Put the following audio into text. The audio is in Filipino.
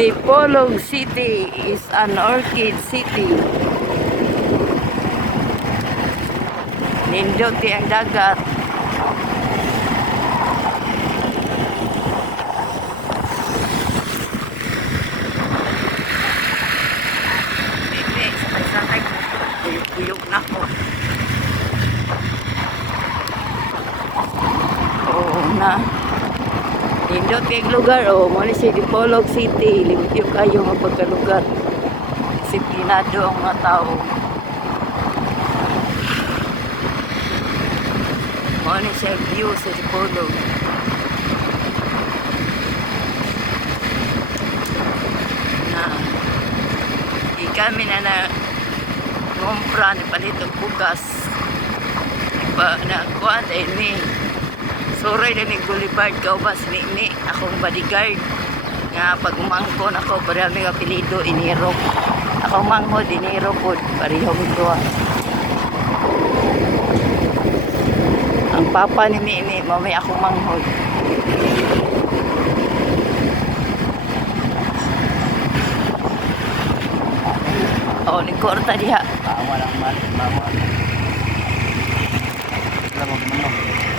Dipolog City is an orchid city. Nindot ang dagat. Bebe, sabay-sabay. Buyog na ko. Oo na. Nindot ang lugar. O, muna si Dipolog City. Limpyo kayo nga pagkalugar. Disiplinado ang mga tao. Ano siya view sa Dipolog. Na kami na ngompra ni palitong bukas na kuha dahil ni suray na ni Boulevard kaubas ni akong bodyguard nga pag umangkon ako parami nga apelido Iniro akong manghod Iniro po parihong ito ang papa ni Mimi, mamay akong manghod. Oh, nagkorta diha. Tawa lang man, tawa. Sila magmanong.